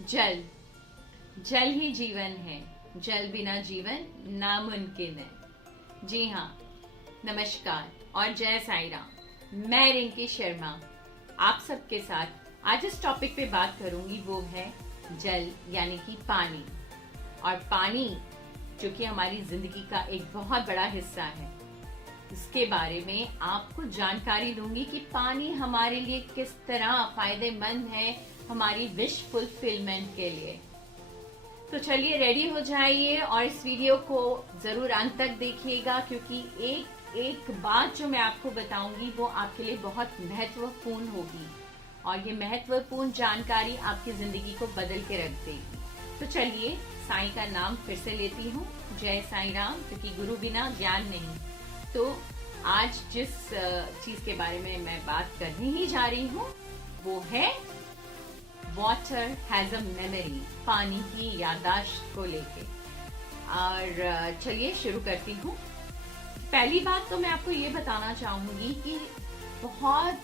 जल जल ही जीवन है। जल बिना जीवन नामुमकिन है। जी हाँ, नमस्कार और जय साई राम। मैं रिंकी शर्मा आप सबके साथ आज इस टॉपिक पे बात करूंगी, वो है जल यानी कि पानी। और पानी जो कि हमारी जिंदगी का एक बहुत बड़ा हिस्सा है, इसके बारे में आपको जानकारी दूंगी कि पानी हमारे लिए किस तरह फायदेमंद है हमारी विश फुलफिलमेंट के लिए। तो चलिए रेडी हो जाइए और इस वीडियो को जरूर अंत तक देखिएगा, क्योंकि एक एक बात जो मैं आपको बताऊंगी वो आपके लिए बहुत महत्वपूर्ण होगी और ये महत्वपूर्ण जानकारी आपकी जिंदगी को बदल के रख देगी। तो चलिए साईं का नाम फिर से लेती हूँ, जय साईं राम, क्योंकि गुरु बिना ज्ञान नहीं। तो आज जिस चीज के बारे में मैं बात करने ही जा रही हूँ वो है वाटर हैज अ मेमोरी, पानी की याददाश्त को लेके। और चलिए शुरू करती हूँ। पहली बात तो मैं आपको ये बताना चाहूंगी कि बहुत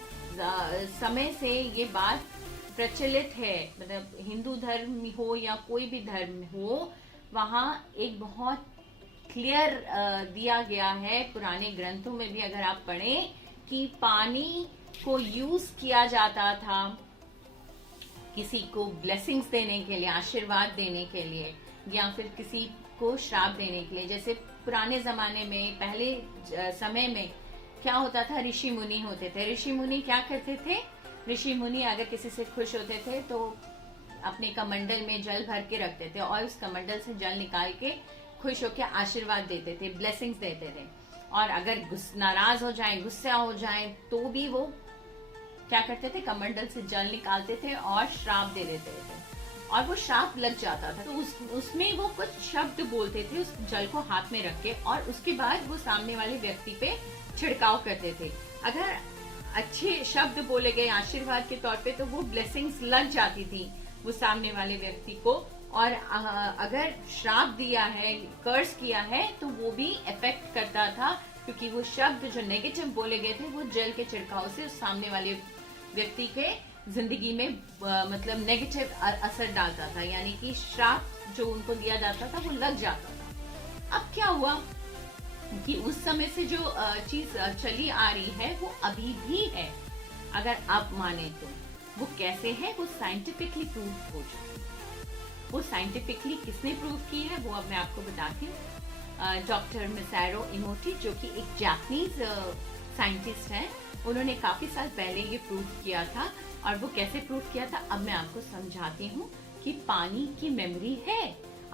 समय से ये बात प्रचलित है, मतलब हिंदू धर्म हो या कोई भी धर्म हो, वहाँ एक बहुत क्लियर दिया गया है पुराने ग्रंथों में भी अगर आप पढ़ें कि पानी को यूज किया जाता था किसी को ब्लेसिंग्स देने के लिए, आशीर्वाद देने के लिए, या फिर किसी को श्राप देने के लिए। जैसे पुराने जमाने में, पहले समय में क्या होता था, ऋषि मुनि होते थे। ऋषि मुनि क्या करते थे, ऋषि मुनि अगर किसी से खुश होते थे तो अपने कमंडल में जल भर के रखते थे और उस कमंडल से जल निकाल के खुश होकर आशीर्वाद देते थे, ब्लेसिंग्स देते थे। और अगर नाराज हो जाए, गुस्सा हो जाए, तो भी वो क्या करते थे, कमंडल से जल निकालते थे और श्राप दे देते थे और वो श्राप लग जाता था। तो उसमें वो कुछ शब्द बोलते थे उस जल को हाथ में रख के, और उसके बाद वो सामने वाले व्यक्ति पे छिड़काव करते थे। अगर अच्छे शब्द बोले गए आशीर्वाद के तौर पे तो वो ब्लेसिंग्स लग जाती थी वो सामने वाले व्यक्ति को। और अगर श्राप दिया है, कर्स किया है, तो वो भी इफेक्ट करता था, क्योंकि वो शब्द जो नेगेटिव बोले गए थे वो जल के छिड़काव से उस सामने वाले व्यक्ति के जिंदगी में मतलब नेगेटिव असर डालता था, यानी कि श्राप जो उनको दिया जाता था वो लग जाता था। अब क्या हुआ कि उस समय से जो चीज चली आ रही है वो अभी भी है, अगर आप माने तो। वो कैसे है, वो साइंटिफिकली प्रूव हो चुकी है। वो साइंटिफिकली किसने प्रूव की है वो अब मैं आपको बताती हूँ। डॉक्टर मिसारो इमोटी, जो कि एक जापानीज साइंटिस्ट हैं, उन्होंने काफी साल पहले ये प्रूव किया था। और वो कैसे प्रूव किया था अब मैं आपको समझाती हूँ कि पानी की मेमोरी है।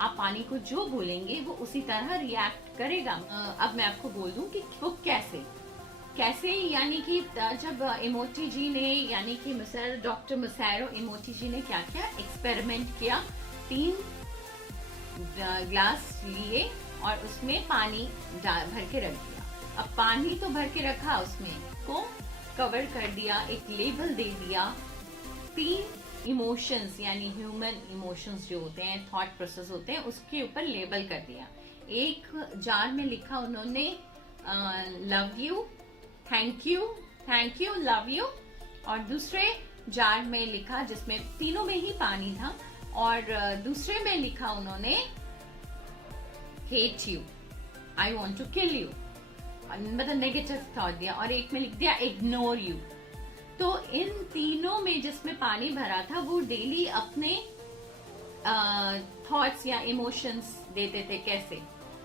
आप पानी को जो बोलेंगे वो उसी तरह रिएक्ट करेगा। अब मैं आपको बोल दूं कि वो कैसे यानी कि जब इमोटी जी ने, यानी कि डॉक्टर मिसारो इमोटी जी ने क्या किया, एक्सपेरिमेंट किया। 3 ग्लास लिए और उसमें पानी भर के रख दिया। अब पानी तो भर के रखा, उसमें को कवर कर दिया, एक लेबल दे दिया। 3 इमोशंस यानी ह्यूमन इमोशंस जो होते हैं, थॉट प्रोसेस होते हैं, उसके ऊपर लेबल कर दिया। एक जार में लिखा उन्होंने love you, thank you, love you. और दूसरे जार में लिखा, जिसमें तीनों में ही पानी था, और दूसरे में लिखा उन्होंने hate you, I want to kill you, मतलब नेगेटिव थॉट दिया। और एक में लिख दिया इग्नोर यू। तो इन तीनों में जिसमें पानी भरा था वो डेली अपने थॉट्स या इमोशंस देते थे। कैसे,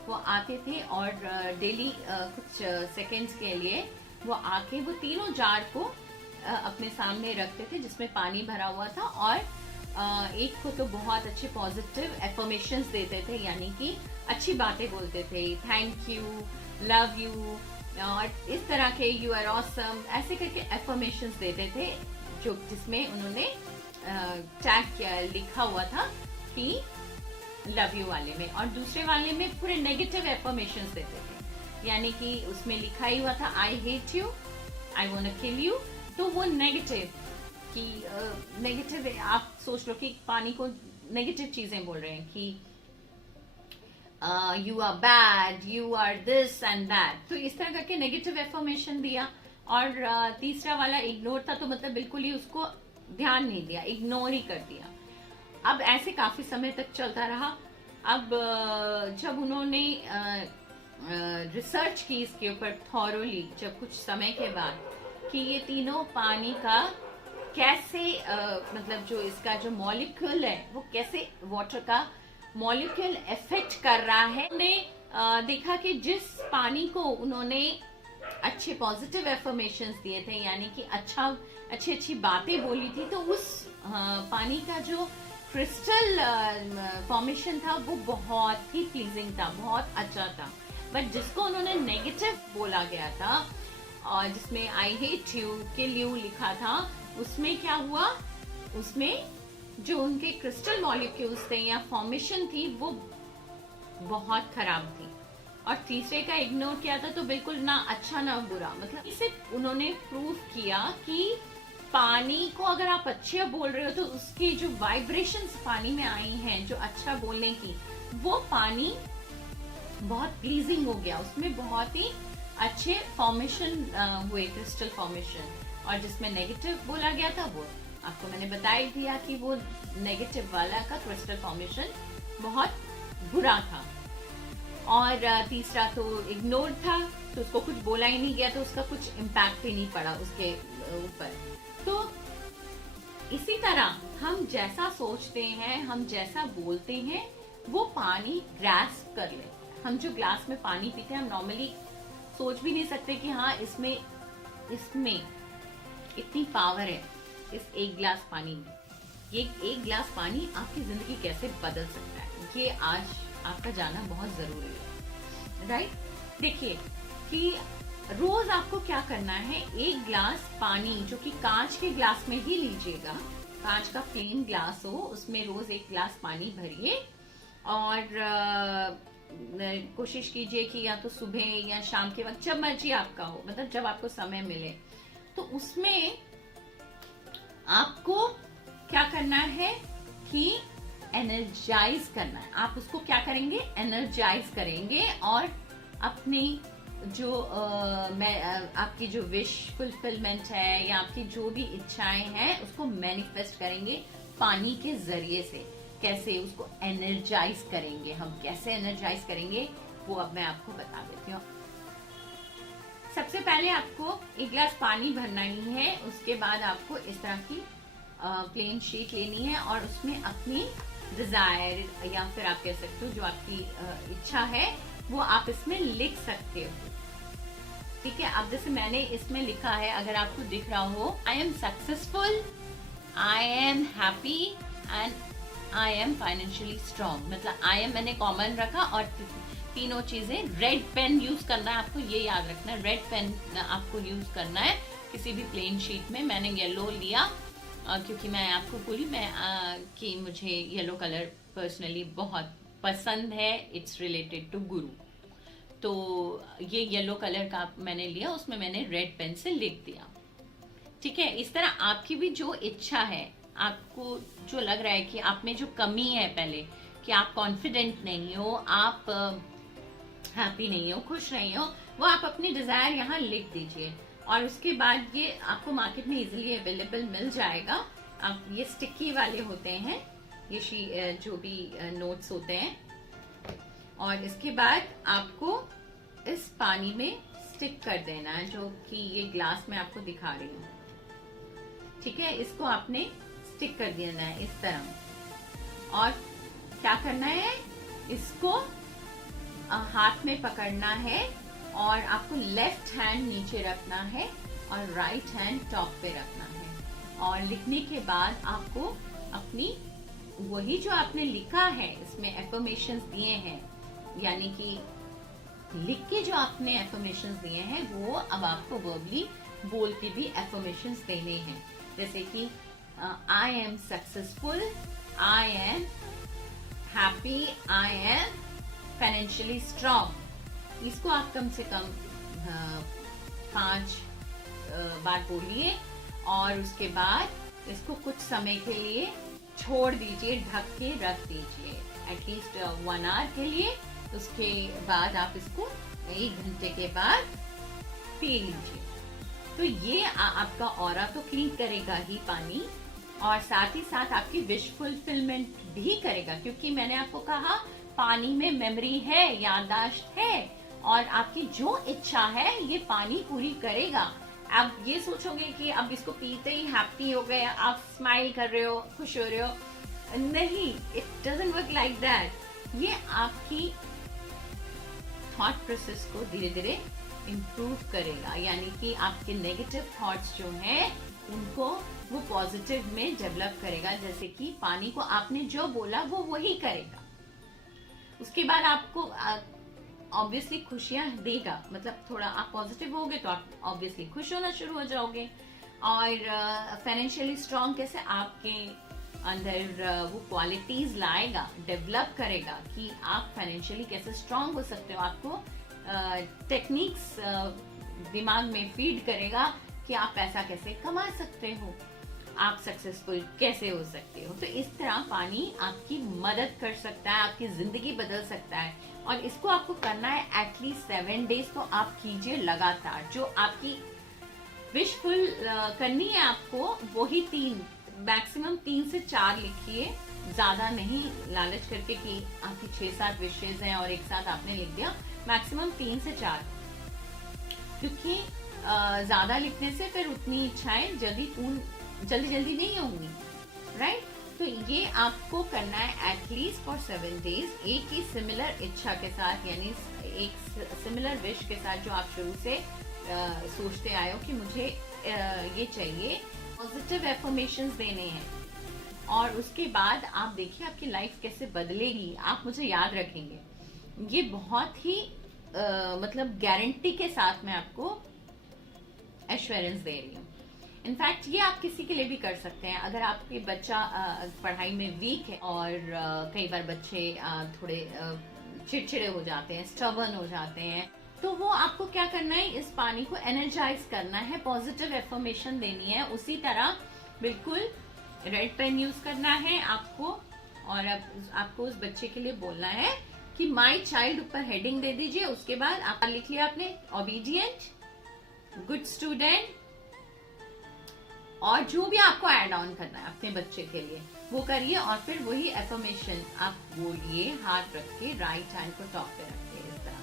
वो आते थे और डेली कुछ सेकंड्स के लिए वो आके वो तीनों जार को अपने सामने रखते थे जिसमें पानी भरा हुआ था। और एक को तो बहुत अच्छे पॉजिटिव एफर्मेशंस देते थे, यानी कि अच्छी बातें बोलते थे, थैंक यू, लव यू, और इस तरह के यू आर ऑसम, ऐसे करके एफर्मेशंस देते थे, जो जिसमें उन्होंने टैग किया, लिखा हुआ था कि लव यू वाले में। और दूसरे वाले में पूरे नेगेटिव एफर्मेशंस देते थे, यानी कि उसमें लिखा ही हुआ था I hate you, I want to kill you. तो वो नेगेटिव कि नेगेटिव आप सोच लो कि पानी को नेगेटिव चीजें बोल रहे हैं कि you are bad, you are this and that. तो इस तरह करके नेगेटिव एफर्मेशन दिया। और तीसरा वाला इग्नोर था, तो मतलब बिल्कुल ही उसको ध्यान नहीं दिया, इग्नोर ही कर दिया। अब ऐसे काफी समय तक चलता रहा। अब जब उन्होंने रिसर्च की इसके ऊपर थॉरोली, जब कुछ समय के बाद कि ये तीनों पानी का कैसे मतलब जो इसका जो मॉलिक्यूल है वो कैसे वाटर का मॉलिक्यूल इफेक्ट कर रहा है, उन्होंने देखा कि जिस पानी को उन्होंने अच्छे पॉजिटिव एफर्मेशंस दिए थे, यानी कि अच्छी अच्छी बातें बोली थी, तो उस पानी का जो क्रिस्टल फॉर्मेशन था वो बहुत ही प्लीजिंग था, बहुत अच्छा था। बट जिसको उन्होंने नेगेटिव बोला गया था और जिसमें आई हेट यू, किल यू लिखा था, उसमें क्या हुआ, उसमें जो उनके क्रिस्टल मॉलिक्यूल्स थे या फॉर्मेशन थी वो बहुत खराब थी। और तीसरे का इग्नोर किया था तो बिल्कुल ना अच्छा ना बुरा, मतलब इसे उन्होंने प्रूव किया कि पानी को अगर आप अच्छे बोल रहे हो तो उसकी जो वाइब्रेशंस पानी में आई हैं, जो अच्छा बोलने की, वो पानी बहुत प्लीजिंग हो गया, उसमें बहुत ही अच्छे फॉर्मेशन हुए, क्रिस्टल फॉर्मेशन। और जिसमें नेगेटिव बोला गया था वो आपको मैंने बता ही दिया कि वो नेगेटिव वाला का क्रिस्टल फॉर्मेशन बहुत बुरा था। और तीसरा तो इग्नोर था, तो उसको कुछ बोला ही नहीं गया, तो उसका कुछ इम्पैक्ट ही नहीं पड़ा उसके ऊपर। तो इसी तरह हम जैसा सोचते हैं, हम जैसा बोलते हैं, वो पानी ग्रास्प कर ले। हम जो ग्लास में पानी पीते हैं, हम नॉर्मली सोच भी नहीं सकते कि हाँ इसमें इतनी पावर है इस एक गिलास पानी में। ये एक गिलास पानी आपकी जिंदगी कैसे बदल सकता है, ये आज आपका जानना बहुत जरूरी है, राइट। देखिए कि रोज आपको क्या करना है, एक गिलास पानी जो कि कांच के गिलास में ही लीजिएगा, कांच का प्लेन ग्लास हो, उसमें रोज एक गिलास पानी भरिए और कोशिश कीजिए कि या तो सुबह या शाम के वक्त, जब मर्जी आपका हो, मतलब जब आपको समय मिले, तो उसमें आपको क्या करना है कि एनर्जाइज करना है। आप उसको क्या करेंगे, एनर्जाइज करेंगे और अपनी जो आपकी जो विश फुलफिलमेंट है या आपकी जो भी इच्छाएं हैं उसको मैनिफेस्ट करेंगे पानी के जरिए से। कैसे उसको एनर्जाइज करेंगे, हम कैसे एनर्जाइज करेंगे वो अब मैं आपको बता देती हूँ। सबसे पहले आपको एक गिलास पानी भरना ही है, उसके बाद आपको इस तरह की प्लेन शीट लेनी है और उसमें अपनी डिजायर या फिर आप कह सकते हो जो आपकी इच्छा है वो आप इसमें लिख सकते हो, ठीक है। अब जैसे मैंने इसमें लिखा है, अगर आपको दिख रहा हो, I am successful, I am happy and I am financially strong. मतलब आई एम मैंने कॉमन रखा और तीनों चीजें, रेड पेन यूज करना है आपको, ये याद रखना है, रेड पेन आपको यूज करना है किसी भी प्लेन शीट में। मैंने येलो लिया क्योंकि मैं आपको बोली कि मुझे येलो कलर पर्सनली बहुत पसंद है, इट्स रिलेटेड टू गुरु, तो ये येलो कलर का मैंने लिया, उसमें मैंने रेड पेन से लिख दिया, ठीक है। इस तरह आपकी भी जो इच्छा है, आपको जो लग रहा है कि आप में जो कमी है पहले, कि आप कॉन्फिडेंट नहीं हो, आप हैप्पी नहीं हो, खुश नहीं हो, वो आप अपनी डिजायर यहाँ लिख दीजिए। और उसके बाद ये आपको मार्केट में इजीली अवेलेबल मिल जाएगा। आप ये स्टिकी वाले होते हैं, ये जो भी नोट्स होते हैं, और इसके बाद आपको इस पानी में स्टिक कर देना है, जो कि ये ग्लास में आपको दिखा रही हूँ, ठीक है। इसको आपने स्टिक कर देना है इस तरह। और क्या करना है, इसको हाथ में पकड़ना है और आपको लेफ्ट हैंड नीचे रखना है और राइट हैंड टॉप पे रखना है। और लिखने के बाद आपको अपनी वही जो आपने लिखा है, इसमें एफर्मेशंस दिए हैं, यानी कि लिख के जो आपने एफर्मेशंस दिए हैं वो अब आपको वर्बली बोल के भी एफर्मेशंस देने हैं। जैसे कि I am successful, I am happy, I am financially strong. इसको आप कम से कम 5 बार बोलिए और उसके बाद इसको कुछ समय के लिए छोड़ दीजिए, ढक के रख दीजिए एटलीस्ट 1 आवर के लिए। उसके बाद आप इसको 1 घंटे के बाद पी लीजिए। तो ये आपका ऑरा तो क्लीन करेगा ही पानी, और साथ ही साथ आपकी विश फुलफिलमेंट भी करेगा, क्योंकि मैंने आपको कहा पानी में मेमोरी है, याददाश्त है, और आपकी जो इच्छा है ये पानी पूरी करेगा। आप ये सोचोगे कि अब इसको पीते ही हैप्पी हो गए, आप स्माइल कर रहे हो, खुश हो रहे हो, नहीं, it doesn't work like that. ये आपकी थॉट प्रोसेस को धीरे धीरे इम्प्रूव करेगा, यानी कि आपके नेगेटिव थॉट्स जो हैं उनको वो पॉजिटिव में डेवलप करेगा। जैसे कि पानी को आपने जो बोला वो वही करेगा। उसके बाद आपको ऑब्वियसली खुशियां देगा, मतलब थोड़ा आप पॉजिटिव होगे तो आप ऑब्वियसली खुश होना शुरू हो जाओगे। और फाइनेंशियली स्ट्रांग कैसे, आपके अंदर वो क्वालिटीज लाएगा, डेवलप करेगा कि आप फाइनेंशियली कैसे स्ट्रांग हो सकते हो। आपको टेक्निक्स दिमाग में फीड करेगा कि आप पैसा कैसे कमा सकते हो, आप सक्सेसफुल कैसे हो सकते हो। तो इस तरह पानी आपकी मदद कर सकता है, आपकी जिंदगी बदल सकता है। और इसको आपको करना है एटलीस्ट 7 डेज, तो आप कीजिए लगातार। जो आपकी विश फुल करनी है आपको, वही 3, मैक्सिमम 3 से 4 लिखिए, ज्यादा नहीं, लालच करके कि आपकी 6-7 विशेज हैं और एक साथ आपने लिख दिया। मैक्सिमम 3 से 4, क्योंकि ज्यादा लिखने से फिर उतनी इच्छाएं जल्दी जल्दी नहीं होंगी, राइट। तो ये आपको करना है एटलीस्ट फॉर 7 डेज, एक ही सिमिलर इच्छा के साथ, यानी एक सिमिलर विश के साथ जो आप शुरू से सोचते आए हो कि मुझे ये चाहिए। पॉजिटिव एफर्मेशंस देने हैं और उसके बाद आप देखिए आपकी लाइफ कैसे बदलेगी, आप मुझे याद रखेंगे। ये बहुत ही मतलब गारंटी के साथ मैं आपको एश्योरेंस दे रही हूँ। इनफैक्ट ये आप किसी के लिए भी कर सकते हैं। अगर आपके बच्चा पढ़ाई में वीक है, और कई बार बच्चे थोड़े चिड़चिड़े हो जाते हैं, स्टबर्न हो जाते हैं, तो वो आपको क्या करना है, इस पानी को एनर्जाइज करना है, पॉजिटिव एफर्मेशन देनी है। उसी तरह बिल्कुल रेड पेन यूज करना है आपको, और आपको उस बच्चे के लिए बोलना है कि माई चाइल्ड, ऊपर हेडिंग दे दीजिए। उसके बाद आप लिख लिया आपने ओबीडियंट, गुड स्टूडेंट, और जो भी आपको ऐड ऑन करना है अपने बच्चे के लिए वो करिए। और फिर वही एफर्मेशन आप बोलिए, हाथ रख के, राइट हैंड को टॉप पे रख के, इस तरह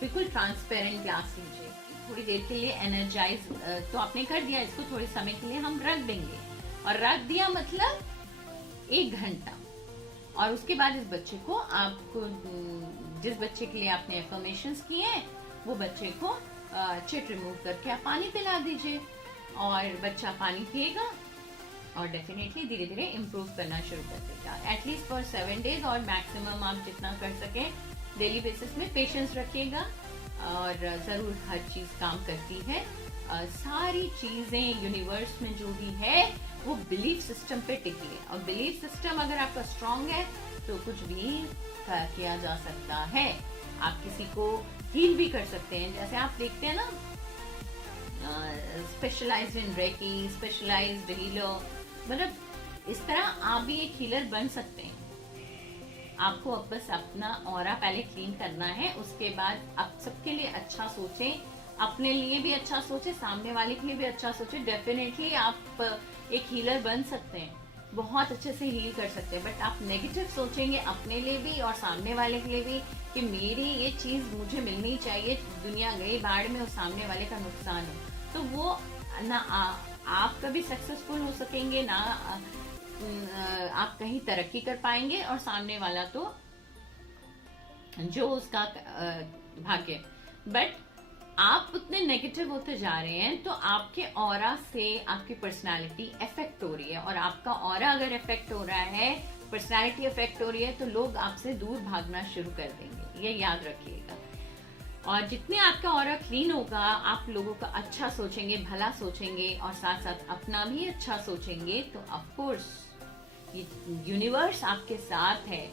बिल्कुल ट्रांसपेरेंट ग्लास लीजिए। थोड़ी देर के लिए एनर्जाइज तो आपने कर दिया, इसको थोड़े समय के लिए हम रख देंगे, और रख दिया मतलब 1 घंटा। और उसके बाद इस बच्चे को, आपको जिस बच्चे के लिए आपने एफर्मेशंस किए हैं वो बच्चे को चिट रिमूव करके आप पानी पिला दीजिए, और बच्चा पानी पिएगा और डेफिनेटली धीरे धीरे इम्प्रूव करना शुरू कर देगा। एटलीस्ट फॉर 7 डेज, और मैक्सिमम आप जितना कर सके डेली बेसिस में पेशेंस रखिएगा, और जरूर हर चीज काम करती है। सारी चीजें यूनिवर्स में जो भी है वो बिलीफ सिस्टम पे टिकी है, और बिलीफ सिस्टम अगर आपका स्ट्रांग है तो कुछ भी किया जा सकता है। आप किसी को हील भी कर सकते हैं, जैसे आप देखते हैं ना स्पेशलाइज्ड इन रेकी, स्पेशलाइज्ड हीलर, मतलब इस तरह आप भी एक हीलर बन सकते हैं। आपको अब बस अपना ऑरा पहले क्लीन करना है, उसके बाद आप सबके लिए अच्छा सोचें, अपने लिए भी अच्छा सोचें, सामने वाले के लिए भी अच्छा सोचें। डेफिनेटली आप एक हीलर बन सकते हैं, बहुत अच्छे से हील कर सकते हैं। बट आप नेगेटिव सोचेंगे अपने लिए भी और सामने वाले के लिए भी कि मेरी ये चीज मुझे मिलनी चाहिए, दुनिया गई बाढ़ में और सामने वाले का नुकसान हो, तो वो ना आप कभी सक्सेसफुल हो सकेंगे, ना आप कहीं तरक्की कर पाएंगे, और सामने वाला तो जो उसका भाग्य। बट आप उतने नेगेटिव होते जा रहे हैं तो आपके ऑरा से आपकी पर्सनालिटी इफेक्ट हो रही है, और आपका ऑरा अगर इफेक्ट हो रहा है, पर्सनालिटी इफेक्ट हो रही है, तो लोग आपसे दूर भागना शुरू कर देंगे, ये याद रखिएगा। और जितने आपका ऑरा क्लीन होगा, आप लोगों का अच्छा सोचेंगे, भला सोचेंगे, और साथ साथ अपना भी अच्छा सोचेंगे, तो ऑफ कोर्स ये यूनिवर्स आपके साथ है,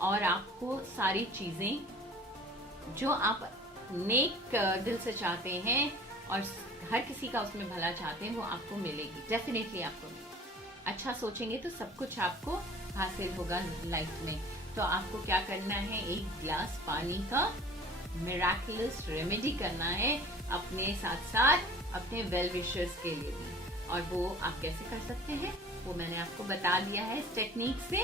और आपको सारी चीजें जो आप नेक दिल से चाहते हैं और हर किसी का उसमें भला चाहते हैं, वो आपको मिलेगी, डेफिनेटली आपको मिलेगी। अच्छा सोचेंगे तो सब कुछ आपको हासिल होगा लाइफ में। तो आपको क्या करना है, 1 गिलास पानी का मिराकुलस रेमेडी करना है, अपने साथ साथ अपने वेल विशर्स के लिए भी। और वो आप कैसे कर सकते हैं वो मैंने आपको बता दिया है इस टेक्निक से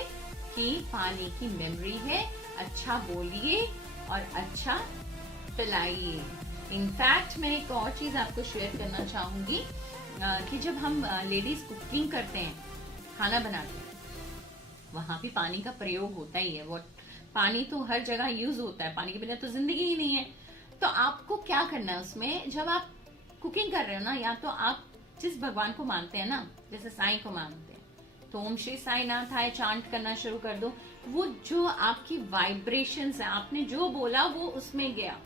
कि पानी की मेमोरी है। अच्छा बोलिए और अच्छा पिलाइए। इनफैक्ट मैं एक और चीज आपको शेयर करना चाहूंगी कि जब हम लेडीज कुकिंग करते हैं, खाना बनाते हैं, वहां भी पानी का प्रयोग होता ही है। वो पानी तो हर जगह यूज होता है, पानी के बिना तो जिंदगी ही नहीं है। तो आपको क्या करना है उसमें, जब आप कुकिंग कर रहे हो ना, या तो आप जिस भगवान को मानते हैं ना, जैसे साईं को मानते हैं तो ओम श्री साई नाथाय चांट करना शुरू कर दो। वो जो आपकी वाइब्रेशंस है, आपने जो बोला वो उसमें गया,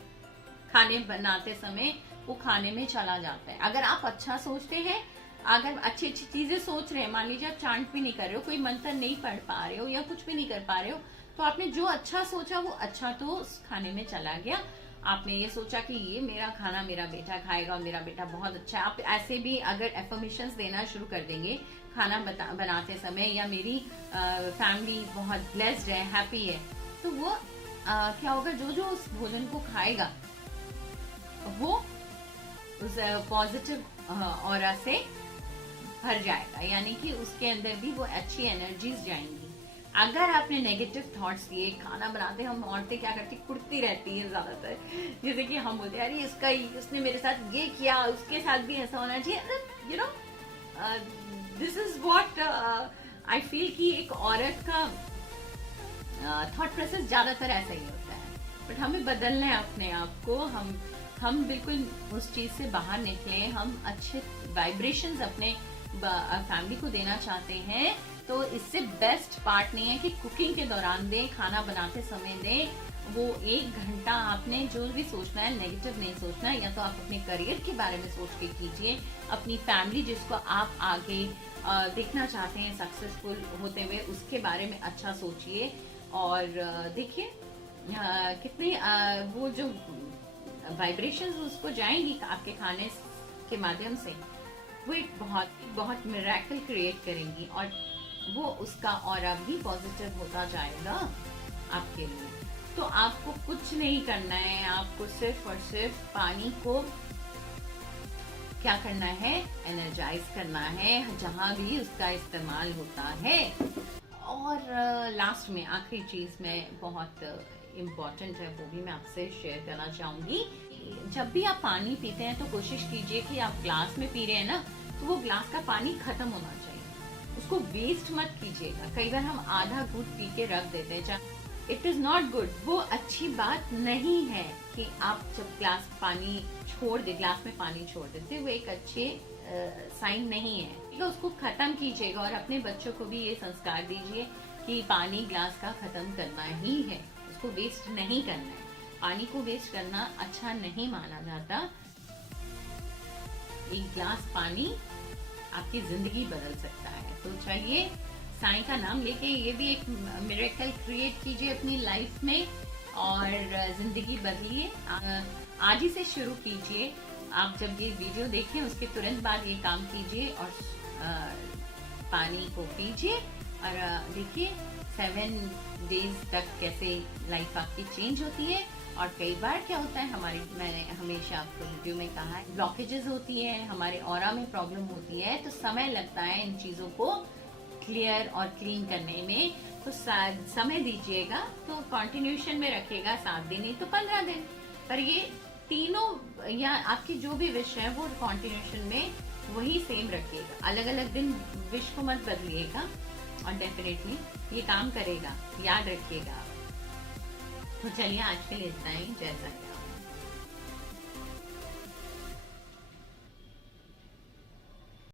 खाने बनाते समय वो खाने में चला जाता है। अगर आप अच्छा सोचते हैं, अगर अच्छी अच्छी चीजें सोच रहे हैं, मान लीजिए आप चांट भी नहीं कर रहे हो, कोई मंत्र नहीं पढ़ पा रहे हो या कुछ भी नहीं कर पा रहे हो, तो आपने जो अच्छा सोचा वो अच्छा तो उस खाने में चला गया। आपने ये सोचा कि ये मेरा खाना मेरा बेटा खाएगा और मेरा बेटा बहुत अच्छा है। आप ऐसे भी अगर एफर्मेशंस देना शुरू कर देंगे खाना बनाते समय, या मेरी फैमिली बहुत ब्लेस्ड है, हैप्पी है, तो वो क्या होगा, जो जो उस भोजन को खाएगा वो उस पॉजिटिव ऑरा से भर जाएगा, यानी कि उसके अंदर भी वो अच्छी एनर्जीज जाएंगी। अगर आपने नेगेटिव थॉट्स दिए, खाना बनाते हम औरतें क्या करती, कुड़ती रहती है ज्यादातर, जैसे कि हम बोलते हैं अरे उसने मेरे साथ ये किया, उसके साथ भी ऐसा होना चाहिए, you know this is what I feel कि एक औरत का थॉट प्रोसेस ज्यादातर ऐसा ही होता है। बट हमें बदलना है अपने आप को, हम बिल्कुल उस चीज से बाहर निकले, हम अच्छे वाइब्रेशंस अपने फैमिली को देना चाहते हैं। तो इससे बेस्ट पार्ट नहीं है कि कुकिंग के दौरान दें, खाना बनाते समय दें। वो 1 घंटा आपने जो भी सोचना है, नेगेटिव नहीं सोचना है। या तो आप अपने करियर के बारे में सोच के कीजिए, अपनी फैमिली जिसको आप आगे देखना चाहते हैं सक्सेसफुल होते हुए, उसके बारे में अच्छा सोचिए। और देखिए कितनी वो जो वाइब्रेशंस उसको जाएंगी आपके खाने के माध्यम से, वो एक बहुत बहुत मिरेकल क्रिएट करेंगी और वो उसका ऑरा भी पॉजिटिव होता जाएगा आपके लिए। तो आपको कुछ नहीं करना है, आपको सिर्फ और सिर्फ पानी को क्या करना है, एनर्जाइज करना है जहां भी उसका इस्तेमाल होता है। और लास्ट में आखिरी चीज में बहुत इम्पोर्टेंट है, वो भी मैं आपसे शेयर करना चाहूंगी। जब भी आप पानी पीते हैं तो कोशिश कीजिए कि आप ग्लास में पी रहे हैं ना, तो वो ग्लास का पानी खत्म होना चाहिए, उसको वेस्ट मत कीजिएगा। कई बार हम आधा घूंट पी के रख देते हैं, इट इज नॉट गुड। वो अच्छी बात नहीं है कि आप जब ग्लास में पानी छोड़ देते, वो एक अच्छे साइन नहीं है। तो उसको खत्म कीजिएगा और अपने बच्चों को भी ये संस्कार दीजिए कि पानी ग्लास का खत्म करना ही है, उसको वेस्ट नहीं करना है। पानी को वेस्ट करना अच्छा नहीं माना जाता। एक ग्लास पानी आपकी जिंदगी बदल सकता है। तो चलिए साईं का नाम लेके ये भी एक मिरेकल क्रिएट कीजिए अपनी लाइफ में और जिंदगी बदलिए। आज ही से शुरू कीजिए। आप जब ये वीडियो देखें उसके तुरंत बाद ये काम कीजिए और पानी को पीजिए और देखिए 7 डेज तक कैसे लाइफ आपकी चेंज होती है। और कई बार क्या होता है, मैंने हमेशा आपको रिव्यू में कहा है, ब्लॉकेजेस होती है, हमारे ऑरा में प्रॉब्लम होती है, तो समय लगता है इन चीजों को क्लियर और क्लीन करने में। तो समय दीजिएगा, तो कंटिन्यूशन में रखिएगा 7 दिन नहीं तो 15 दिन, पर ये तीनों या आपकी जो भी विश है वो कंटिन्यूशन में वही सेम रखिएगा। अलग अलग दिन विश को मत बदलिएगा और डेफिनेटली ये काम करेगा, याद रखिएगा। तो चलिए आज के लिए इतना ही। जय साईं।